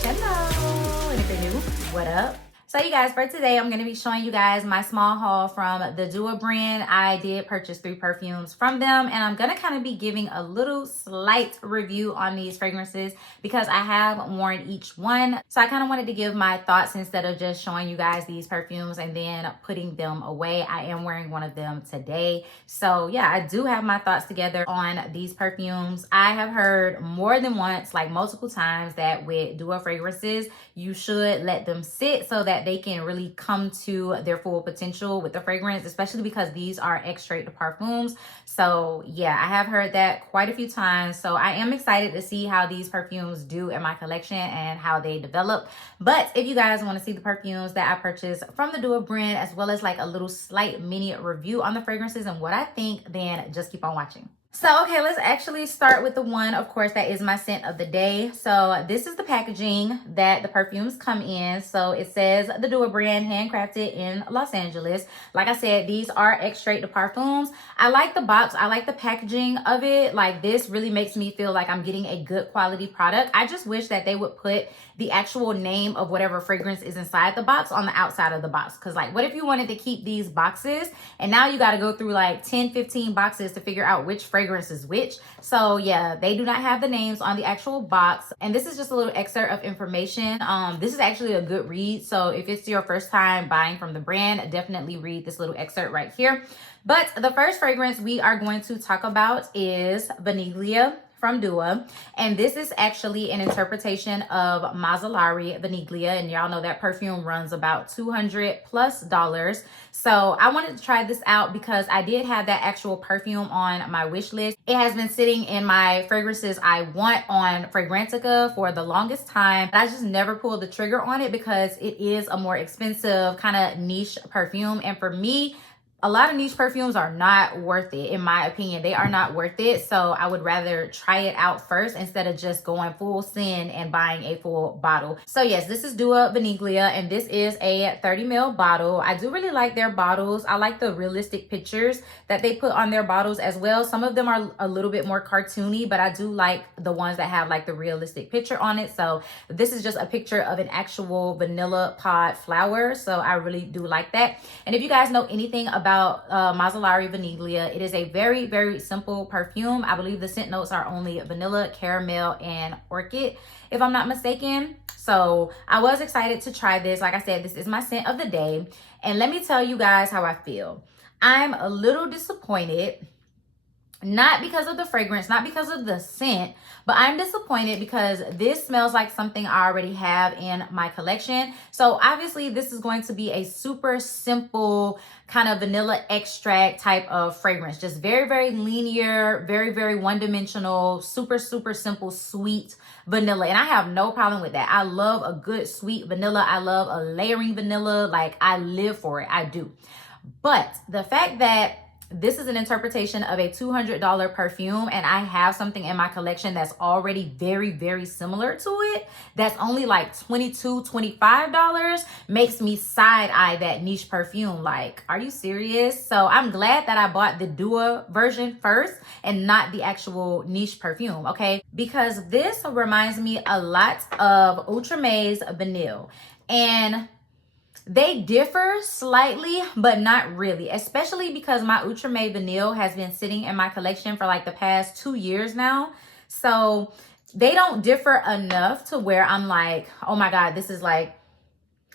channel. And if you're new, what up? So you guys, for today, I'm going to be showing you guys my small haul from the Dua brand. I did purchase 3 perfumes from them, and I'm going to kind of be giving a little slight review on these fragrances because I have worn each one. So I kind of wanted to give my thoughts instead of just showing you guys these perfumes and then putting them away. I am wearing one of them today. So yeah, I do have my thoughts together on these perfumes. I have heard more than once, like multiple times, that with Dua fragrances, you should let them sit so that they can really come to their full potential with the fragrance, especially because these are extrait de parfums. So yeah, I have heard that quite a few times. So I am excited to see how these perfumes do in my collection and how they develop. But if you guys want to see the perfumes that I purchased from the Dua brand, as well as like a little slight mini review on the fragrances and what I think, then just keep on watching. So, okay, let's actually start with the one, of course, that is my scent of the day. So this is the packaging that the perfumes come in. So it says the Dua brand, handcrafted in Los Angeles. Like I said, these are extrait de parfums. I like the box. I like the packaging of it. Like, this really makes me feel like I'm getting a good quality product. I just wish that they would put the actual name of whatever fragrance is inside the box on the outside of the box. Because like, what if you wanted to keep these boxes and now you got to go through like 10, 15 boxes to figure out which fragrance is which? So yeah, they do not have the names on the actual box. And this is just a little excerpt of information. This is actually a good read. So if it's your first time buying from the brand, definitely read this little excerpt right here. But the first fragrance we are going to talk about is Vanille from Dua, and this is actually an interpretation of Mazzolari Vaniglia, and y'all know that perfume runs about $200+. So I wanted to try this out because I did have that actual perfume on my wish list. It has been sitting in my fragrances I want on Fragrantica for the longest time. I just never pulled the trigger on it because it is a more expensive kind of niche perfume, and for me, a lot of niche perfumes are not worth it, in my opinion. They are not worth it. So I would rather try it out first instead of just going full sin and buying a full bottle. So yes, this is Dua Vaniglia, and this is a 30 ml bottle. I do really like their bottles. I like the realistic pictures that they put on their bottles as well. Some of them are a little bit more cartoony, but I do like the ones that have like the realistic picture on it. So this is just a picture of an actual vanilla pod flower. So I really do like that. And if you guys know anything about Mazzolari Vaniglia, it is a very, very simple perfume. I believe the scent notes are only vanilla, caramel, and orchid, if I'm not mistaken. So I was excited to try this. Like I said, this is my scent of the day. And let me tell you guys how I feel. I'm a little disappointed. Not because of the fragrance, not because of the scent, but I'm disappointed because this smells like something I already have in my collection. So obviously this is going to be a super simple kind of vanilla extract type of fragrance. Just very, very linear, very, very one-dimensional, super, super simple, sweet vanilla. And I have no problem with that. I love a good sweet vanilla. I love a layering vanilla. Like, I live for it. I do. But the fact that this is an interpretation of a $200 perfume, and I have something in my collection that's already very, very similar to it, that's only like $22, $25, makes me side-eye that niche perfume. Like, are you serious? So I'm glad that I bought the Dua version first and not the actual niche perfume, okay? Because this reminds me a lot of Ultramaire's Vanille. And they differ slightly, but not really, especially because my Ultramaire's Vanille has been sitting in my collection for like the past 2 years now. So they don't differ enough to where I'm like, oh my God, this is like,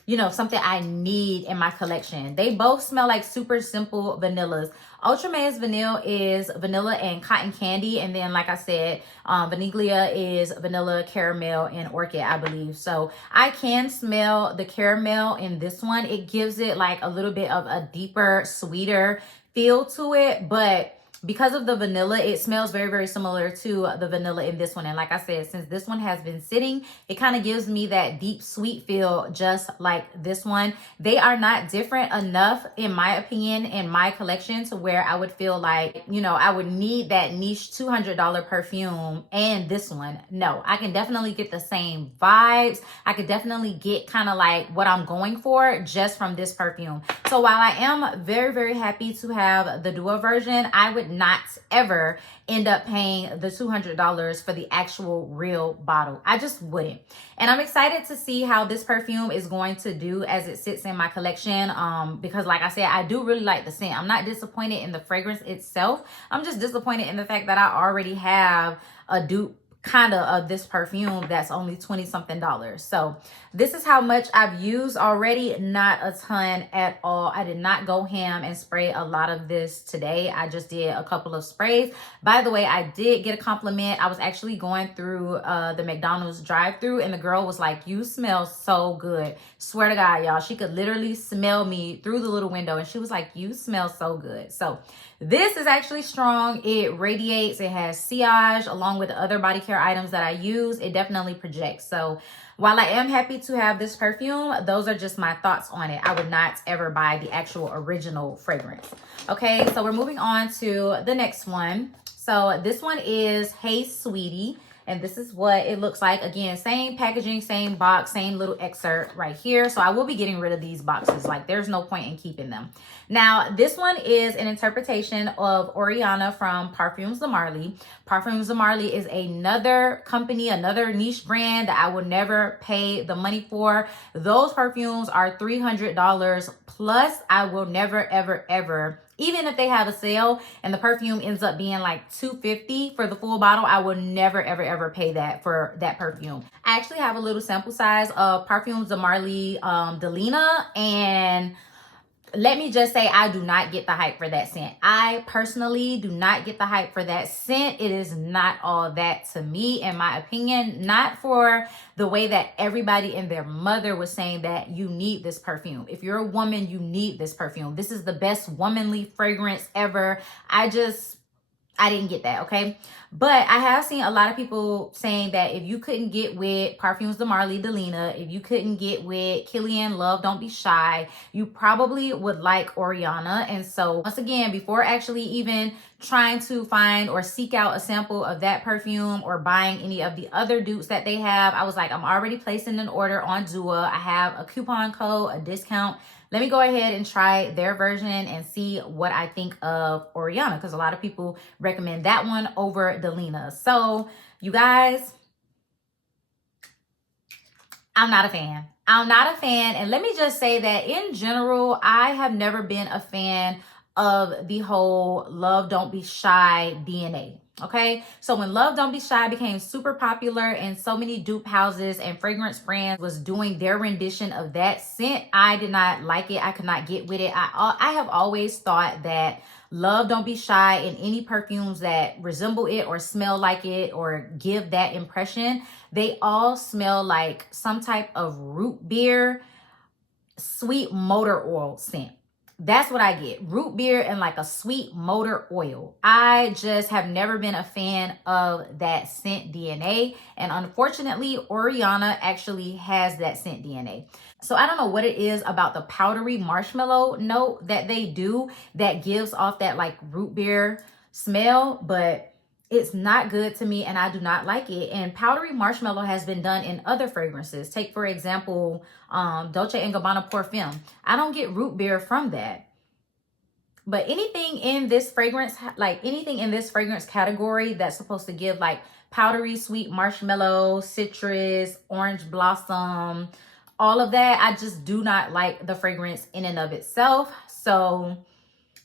you know, something I need in my collection. They both smell like super simple vanillas. Ultramaire's Vanille is vanilla and cotton candy. And then, like I said, Vaniglia is vanilla, caramel, and orchid, I believe. So I can smell the caramel in this one. It gives it like a little bit of a deeper, sweeter feel to it. But because of the vanilla, it smells very, very similar to the vanilla in this one. And like I said, since this one has been sitting, it kind of gives me that deep sweet feel just like this one. They are not different enough, in my opinion, in my collection to where I would feel like, you know, I would need that niche $200 perfume and this one. No, I can definitely get the same vibes. I could definitely get kind of like what I'm going for just from this perfume. So while I am very, very happy to have the Dua version, I would not ever end up paying the $200 for the actual real bottle. I just wouldn't. And I'm excited to see how this perfume is going to do as it sits in my collection, because like I said, I do really like the scent. I'm not disappointed in the fragrance itself. I'm just disappointed in the fact that I already have a dupe kind of this perfume that's only 20 something dollars. So this is how much I've used already. Not a ton at all. I did not go ham and spray a lot of this today. I just did a couple of sprays. By the way, I did get a compliment. I was actually going through the McDonald's drive-thru and the girl was like, "You smell so good." Swear to God, y'all, she could literally smell me through the little window and she was like, "You smell so good." So this is actually strong. It radiates. It has sillage along with the other body care items that I use. It definitely projects. So while I am happy to have this perfume, those are just my thoughts on it. I would not ever buy the actual original fragrance. Okay, so we're moving on to the next one. So this one is Hey Sweetie. And this is what it looks like. Again, same packaging, same box, same little excerpt right here. So I will be getting rid of these boxes. Like, there's no point in keeping them. Now, this one is an interpretation of Oriana from Parfums de Marly. Parfums de Marly is another company, another niche brand that I will never pay the money for. Those perfumes are $300 plus. I will never, ever, ever, even if they have a sale and the perfume ends up being like $250 for the full bottle, I will never, ever, ever pay that for that perfume. I actually have a little sample size of Parfums de Marly Delina, and let me just say, I do not get the hype for that scent. I personally do not get the hype for that scent. It is not all that to me, in my opinion. Not for the way that everybody and their mother was saying that you need this perfume. If you're a woman, you need this perfume. This is the best womanly fragrance ever. I didn't get that, okay? But I have seen a lot of people saying that if you couldn't get with Parfums de Marly Delina, if you couldn't get with Kilian Love Don't Be Shy, you probably would like Oriana. And so once again, before actually even trying to find or seek out a sample of that perfume or buying any of the other dupes that they have, I was like, I'm already placing an order on Dua. I have a coupon code, a discount. Let me go ahead and try their version and see what I think of Oriana, because a lot of people recommend that one over Delina. So you guys, I'm not a fan. I'm not a fan. And let me just say that in general, I have never been a fan of the whole Love Don't Be Shy DNA. Okay, so when Love Don't Be Shy became super popular and so many dupe houses and fragrance brands was doing their rendition of that scent, I did not like it. I could not get with it. I have always thought that Love Don't Be Shy and any perfumes that resemble it or smell like it or give that impression, they all smell like some type of root beer, sweet motor oil scent. That's what I get. Root beer and like a sweet motor oil. I just have never been a fan of that scent DNA. And unfortunately, Oriana actually has that scent DNA. So I don't know what it is about the powdery marshmallow note that they do that gives off that like root beer smell, but it's not good to me and I do not like it. And powdery marshmallow has been done in other fragrances. Take, for example, Dolce & Gabbana Parfum. I don't get root beer from that. But anything in this fragrance, like anything in this fragrance category that's supposed to give like powdery sweet marshmallow, citrus, orange blossom, all of that, I just do not like the fragrance in and of itself. So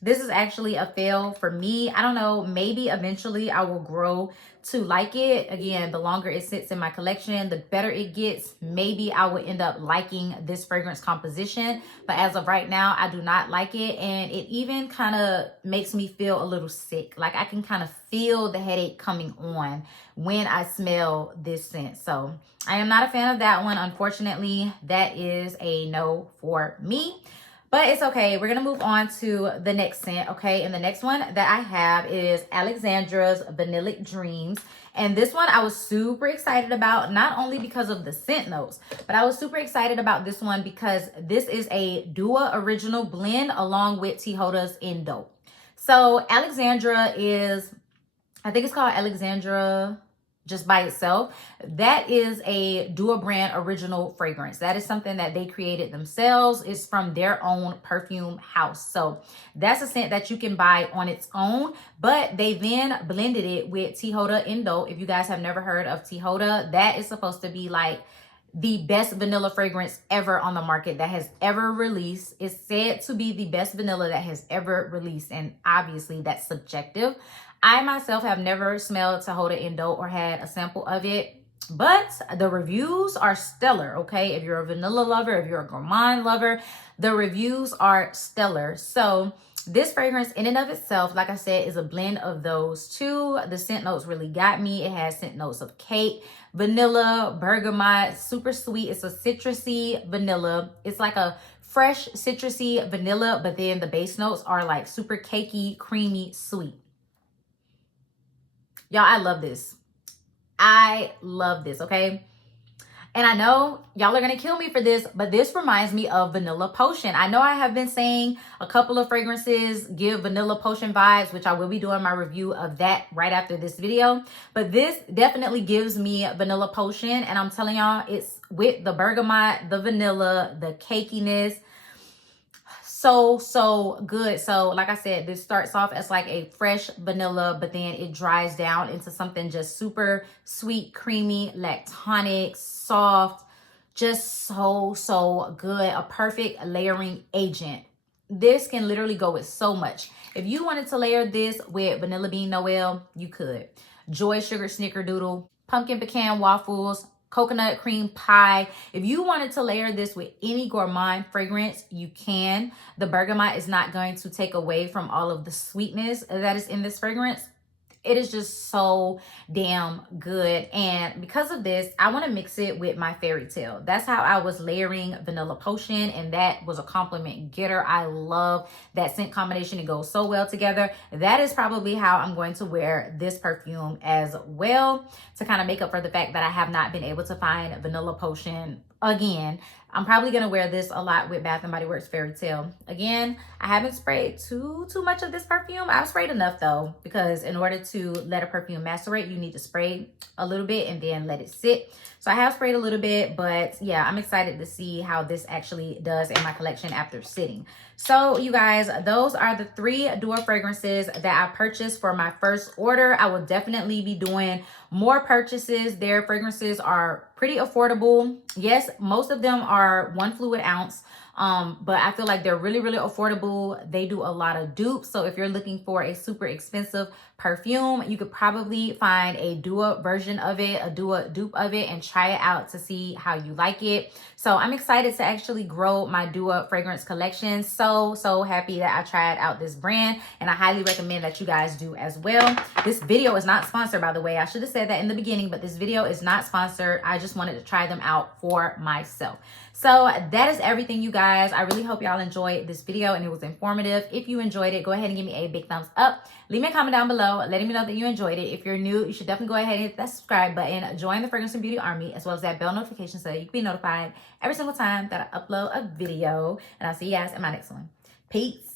this is actually a fail for me. I don't know, maybe eventually I will grow to like it. Again, the longer it sits in my collection, the better it gets. Maybe I would end up liking this fragrance composition. But as of right now, I do not like it. And it even kind of makes me feel a little sick. Like I can kind of feel the headache coming on when I smell this scent. So I am not a fan of that one. Unfortunately, that is a no for me. But it's okay. We're going to move on to the next scent, okay? And the next one that I have is Alexandra's Vanillic Dreams. And this one I was super excited about, not only because of the scent notes, but I was super excited about this one because this is a Dua original blend along with Tijoda's Indo. So Alexandra is, I think it's called Alexandra just by itself. That is a Dua brand original fragrance. That is something that they created themselves. It's from their own perfume house. So that's a scent that you can buy on its own, but they then blended it with Tihoda Indo. If you guys have never heard of Tihoda, that is supposed to be like the best vanilla fragrance ever on the market that has ever released. It's said to be the best vanilla that has ever released, and obviously that's subjective. I myself have never smelled Tihoda Indo or had a sample of it, but the reviews are stellar, okay? If you're a vanilla lover, if you're a gourmand lover, the reviews are stellar. So this fragrance in and of itself, like I said, is a blend of those two. The scent notes really got me. It has scent notes of cake, vanilla, bergamot, super sweet. It's a citrusy vanilla. It's like a fresh citrusy vanilla, but then the base notes are like super cakey, creamy, sweet. Y'all, I love this. I love this, okay? And I know y'all are going to kill me for this, but this reminds me of Vanilla Potion. I know I have been saying a couple of fragrances give Vanilla Potion vibes, which I will be doing my review of that right after this video. But this definitely gives me Vanilla Potion. And I'm telling y'all, it's with the bergamot, the vanilla, the cakiness. So good. So like I said, this starts off as like a fresh vanilla, but then it dries down into something just super sweet, creamy, lactonic, soft, just so good. A perfect layering agent. This can literally go with so much. If you wanted to layer this with vanilla bean Noel, you could. Joy sugar snickerdoodle, pumpkin pecan waffles, coconut cream pie. If you wanted to layer this with any gourmand fragrance, you can. The bergamot is not going to take away from all of the sweetness that is in this fragrance. It is just so damn good. And because of this, I want to mix it with my Fairy Tale. That's how I was layering Vanilla Potion, and that was a compliment getter. I love that scent combination. It goes so well together. That is probably how I'm going to wear this perfume as well, to kind of make up for the fact that I have not been able to find Vanilla Potion again. I'm probably going to wear this a lot with Bath & Body Works Fairy Tale. Again, I haven't sprayed too much of this perfume. I've sprayed enough though, because in order to let a perfume macerate, you need to spray a little bit and then let it sit. So I have sprayed a little bit, but yeah, I'm excited to see how this actually does in my collection after sitting. So you guys, those are the 3 Dua fragrances that I purchased for my first order. I will definitely be doing more purchases. Their fragrances are pretty affordable. Yes, most of them are 1 fluid ounce. But I feel like they're really affordable. They do a lot of dupes. So if you're looking for a super expensive perfume, you could probably find a Dua version of it, a Dua dupe of it, and try it out to see how you like it. So I'm excited to actually grow my Dua fragrance collection. So happy that I tried out this brand, and I highly recommend that you guys do as well. This video is not sponsored, by the way. I should have said that in the beginning, but this video is not sponsored. I just wanted to try them out for myself. So that is everything, you guys. I really hope y'all enjoyed this video and it was informative. If you enjoyed it, go ahead and give me a big thumbs up. Leave me a comment down below letting me know that you enjoyed it. If you're new, you should definitely go ahead and hit that subscribe button. Join the Fragrance and Beauty Army, as well as that bell notification so that you can be notified every single time that I upload a video. And I'll see you guys in my next one. Peace.